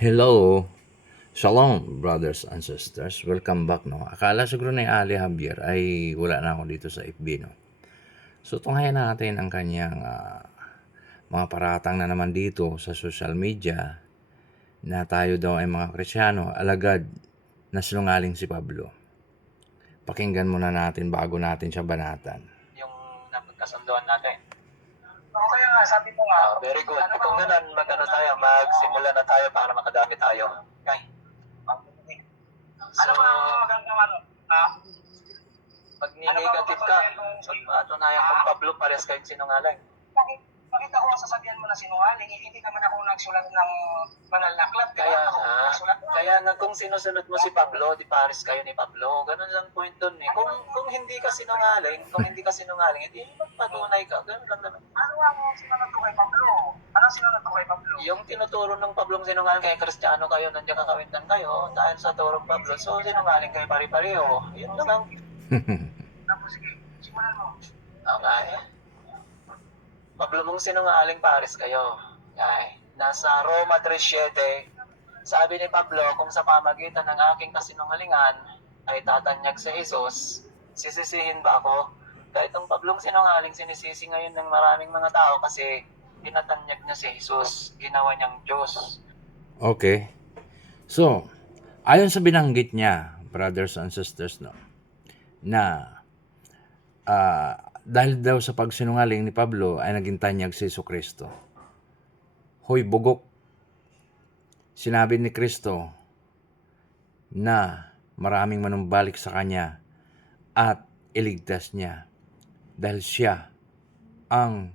Hello, Shalom brothers and sisters. Welcome back no. Akala siguro ni Ali Javier ay wala na ako dito sa FB no. So tunghayan natin ang kanyang mga paratang na naman dito sa social media na tayo daw ay mga Kristiyano, alagad na sinungaling si Pablo. Pakinggan muna natin bago natin siya banatan. Yung napagkasunduan natin. Oo, kaya nga, sabi mo nga. Very good. Kung ganun, magsimula na tayo para makadami tayo. Okay. Ano ba ang magandang ano? Pag negative ka, patunayan kung Pablo pares kayong sinungaling. Bakit ako sasabihan mo na sinungaling? Hindi naman ako nagsulat ng banal na aklat. Kaya nga kung sinusunod mo si Pablo, di pares kayo ni Pablo. Ganun lang point dun eh. Kung hindi ka sinungaling, hindi magpatunay ka. Ganun lang naman. Ano ang sinunod ko kay Pablo? Anong sinunod ko kay Pablo? Yung tinuturo ng Pablong sinungaling kay Kristiyano kayo, nandiyan kakawintan kayo, dahil sa turong Pablo, so sinungaling kayo pare-pareho. Yun lang. Tapos sige, simulan mo. Okay. Pablo mong sinungaling pares kayo. Okay. Nasa Roma 3:7, sabi ni Pablo, kung sa pamagitan ng aking kasinungalingan ay tatanyag sa Jesus, sisisihin ba ako? Kahit ang Pablong sinungaling, sinisisi ngayon ng maraming mga tao kasi tinatanyag niya si Jesus, ginawa niyang Diyos. Okay. So, ayon sa binanggit niya, brothers and sisters, no, na dahil daw sa pagsinungaling ni Pablo ay naging tanyag si Jesucristo. Hoy, bugok. Sinabi ni Kristo na maraming manumbalik sa kanya at iligtas niya dahil siya ang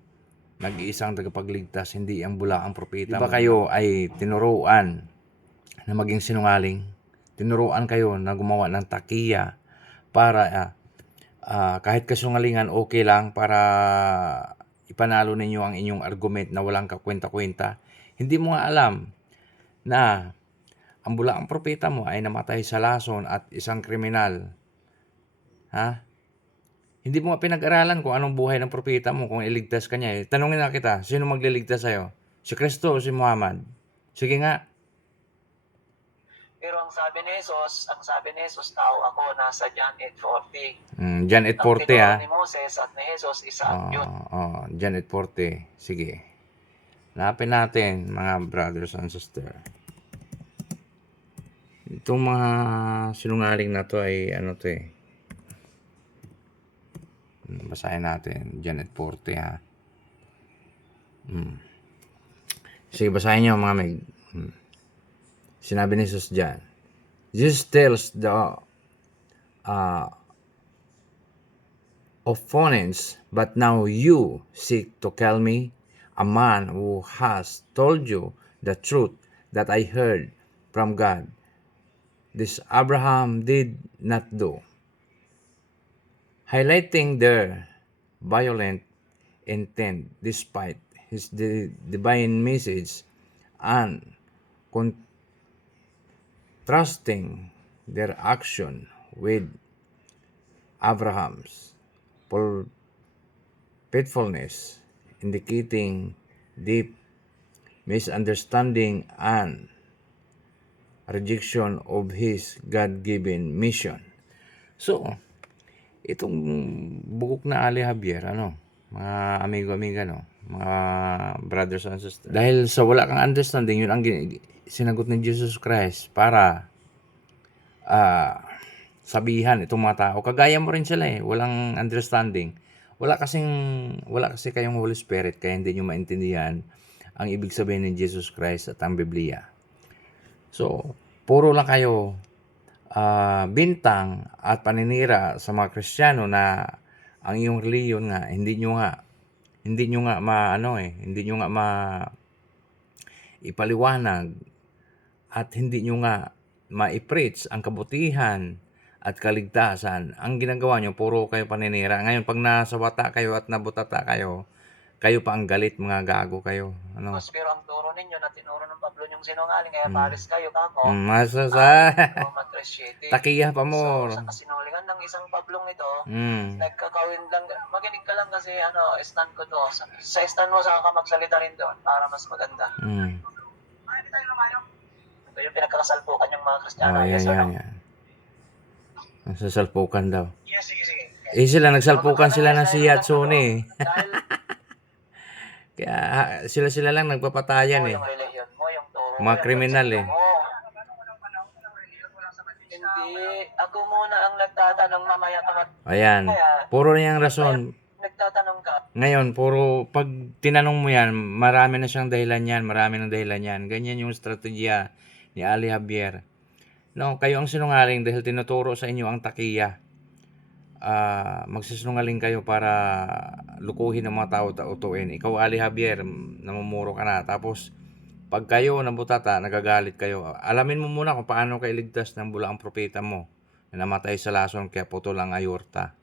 nag-iisang tagapagligtas, hindi ang bulaang propeta. Diba kayo ay tinuruan na maging sinungaling? Tinuruan kayo na gumawa ng takiya para kahit kasungalingan okay lang para ipanalo ninyo ang inyong argument na walang kakwenta-kwenta. Hindi mo nga alam na ang bulaang propeta mo ay namatay sa lason at isang kriminal. Ha? Hindi mo nga pinag-aralan kung anong buhay ng propeta mo kung iligtas ka niya. Tanungin na kita, sino magliligtas sa'yo? Si Kristo o si Muhammad? Sige nga. Pero ang sabi ni Jesus, tao ako, nasa John 8:40. John 8:40 ha. Ang tinuro ni Moses at ni Jesus, isa ang Diyos. John 8:40. Sige. Hanapin natin, mga brothers and sisters. Itong mga sinungaling na to ay ano to eh. Basahin natin. John 8:40 ha. Sige, basahin nyo mga may. Sinabi ni Jesus dyan. Jesus tells the opponents, but now you seek to kill me, a man who has told you the truth that I heard from God. This Abraham did not do. Highlighting their violent intent despite his divine message and contrasting their action with Abraham's faithfulness, indicating deep misunderstanding and rejection of his God-given mission. So, itong bugok na Ali Javier, mga amigo-amiga, mga brothers and sisters. Dahil sa wala kang understanding, yun ang sinagot ni Jesus Christ para sabihan itong mga tao. Kagaya mo rin sila eh, walang understanding. Wala kasi kayong Holy Spirit, kaya hindi nyo maintindihan ang ibig sabihin ni Jesus Christ at ang Biblia. So, puro lang kayo bintang at paninira sa mga Kristiyano na ang iyong reliyon nga hindi nyo nga ipaliwanag at hindi nyo nga ma-preach ang kabutihan at kaligtasan. Ang ginagawa nyo, puro kayo paninira. Ngayon, pag nasawata kayo at nabutata kayo, kayo pa ang galit, mga gago kayo. Pero ang turo ninyo na tinuro ng Pablo yung sinungaling, kaya pares kayo, kako. Roma 3:7. Takiya pa mo. So, sa kasinungalingan ng isang Pablong ito, nagkakawin lang, makinig ka lang kasi stand ko to. Sa stand mo, saka ka magsalita rin doon para mas maganda. Hindi tayo lumayo. yung pinagkakasalpukan yung mga Kristiyano. Oh, yan, yes or yan, no? yan. Nagsasalpukan daw. Yes, sige, sige. Eh sila, nagsalpukan sila ng si Yatsune eh. Dahil Kaya sila lang nagpapatayan mo eh. yung relihiyon mo, yung turo mo, Mga yung kriminal konsepto eh. mo. Hindi, ako muna ang nagtatanong, mamaya ka Ayan. Puro niyang rason. nagtatanong ka. Ngayon, puro pag tinanong mo yan, marami na siyang dahilan yan. Marami ng dahilan yan. Ganyan yung strategiya ni Ali Javier. No, kayo ang sinungaling dahil tinuturo sa inyo ang takiya. Magsisinungaling kayo para lukuhin ng mga tao tautuin. Ikaw, Ali Javier, namumuro ka na. Tapos, pag kayo nabutata, nagagalit kayo. Alamin mo muna kung paano ka iligtas ng bulaang propeta mo na namatay sa lason kaya putol ang ayorta.